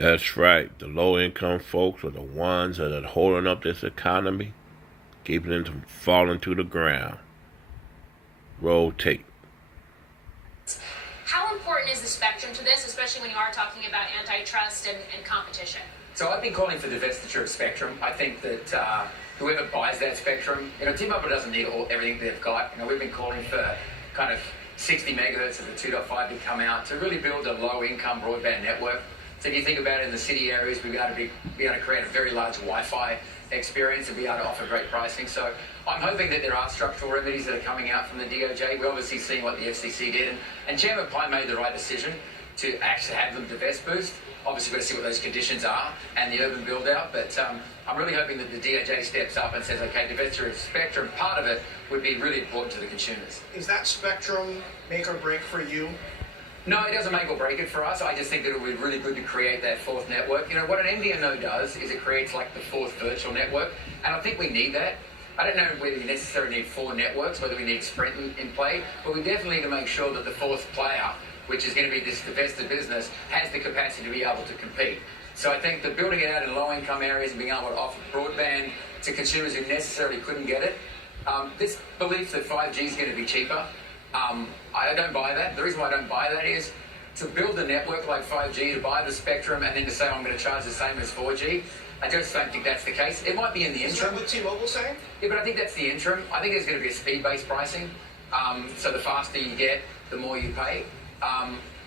That's right. The low-income folks are the ones that are holding up this economy, keeping it from falling to the ground. Roll tape. How important is the spectrum to this, especially when you are talking about antitrust and competition? So I've been calling for divestiture of spectrum. I think that whoever buys that spectrum, T-Mobile doesn't need everything they've got. We've been calling for kind of 60 megahertz of the 2.5 to come out to really build a low-income broadband network. So if you think about it in the city areas, we've got to be able to create a very large Wi-Fi experience and be able to offer great pricing. So I'm hoping that there are structural remedies that are coming out from the DOJ. We're obviously seeing what the FCC did, and Chairman Pai made the right decision to actually have them divest Boost. Obviously, we've got to see what those conditions are and the urban build-out, but I'm really hoping that the DOJ steps up and says, okay, divestiture of spectrum, part of it would be really important to the consumers. Is that spectrum make or break for you? No, it doesn't make or break it for us. I just think that it would be really good to create that fourth network. What an MVNO does is it creates like the fourth virtual network, and I think we need that. I don't know whether you necessarily need four networks, whether we need Sprint in play, but we definitely need to make sure that the fourth player, which is going to be this divested business, has the capacity to be able to compete. So I think that building it out in low-income areas and being able to offer broadband to consumers who necessarily couldn't get it, this belief that 5G is going to be cheaper, I don't buy that. The reason why I don't buy that is to build a network like 5G, to buy the spectrum, and then to say I'm going to charge the same as 4G, I just don't think that's the case. It might be in the interim. Is that what T-Mobile saying? Yeah, but I think that's the interim. I think there's going to be a speed-based pricing. So the faster you get, the more you pay.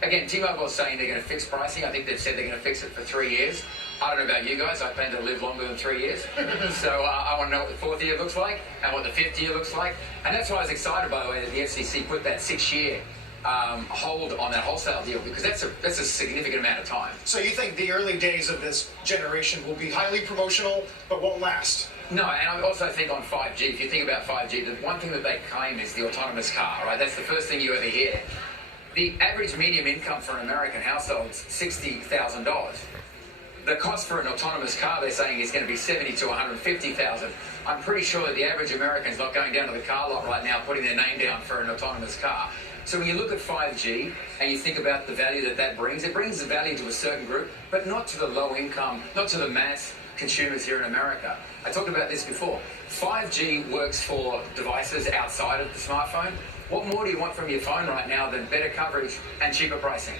Again, T-Mobile is saying they're going to fix pricing. I think they've said they're going to fix it for 3 years. I don't know about you guys. I plan to live longer than 3 years. So I want to know what the fourth year looks like and what the fifth year looks like. And that's why I was excited, by the way, that the FCC put that 6-year hold on that wholesale deal, because that's a significant amount of time. So you think the early days of this generation will be highly promotional but won't last? No, and I also think on 5G, if you think about 5G, the one thing that they claim is the autonomous car, right? That's the first thing you ever hear. The average medium income for an American household is $60,000. The cost for an autonomous car, they're saying, is going to be $70,000 to $150,000. I'm pretty sure that the average American's not going down to the car lot right now putting their name down for an autonomous car. So when you look at 5G and you think about the value that brings, it brings the value to a certain group, but not to the low income, not to the mass consumers here in America. I talked about this before. 5G works for devices outside of the smartphone. What more do you want from your phone right now than better coverage and cheaper pricing?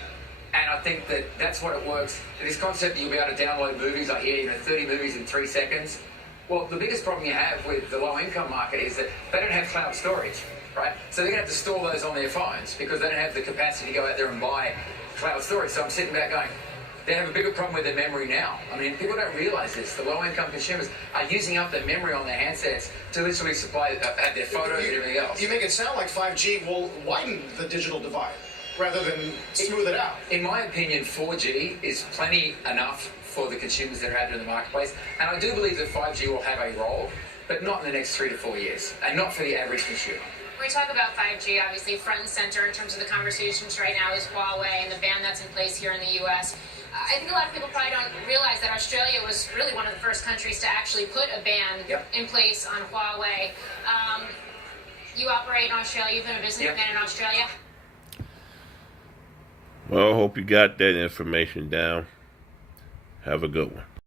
And I think that that's what it works. This concept that you'll be able to download movies, I hear, 30 movies in 3 seconds. Well, the biggest problem you have with the low-income market is that they don't have cloud storage, right? So they're going to have to store those on their phones because they don't have the capacity to go out there and buy cloud storage. So I'm sitting back going, they have a bigger problem with their memory now. I mean, people don't realize this. The low-income consumers are using up their memory on their handsets to literally supply their photos and everything else. You make it sound like 5G will widen the digital divide rather than smooth it out. In my opinion, 4G is plenty enough for the consumers that are out there in the marketplace. And I do believe that 5G will have a role, but not in the next 3 to 4 years, and not for the average consumer. When we talk about 5G, obviously front and center in terms of the conversations right now is Huawei and the ban that's in place here in the U.S. I think a lot of people probably don't realize that Australia was really one of the first countries to actually put a ban in place on Huawei. You operate in Australia. You've been a businessman in Australia. Well, I hope you got that information down. Have a good one.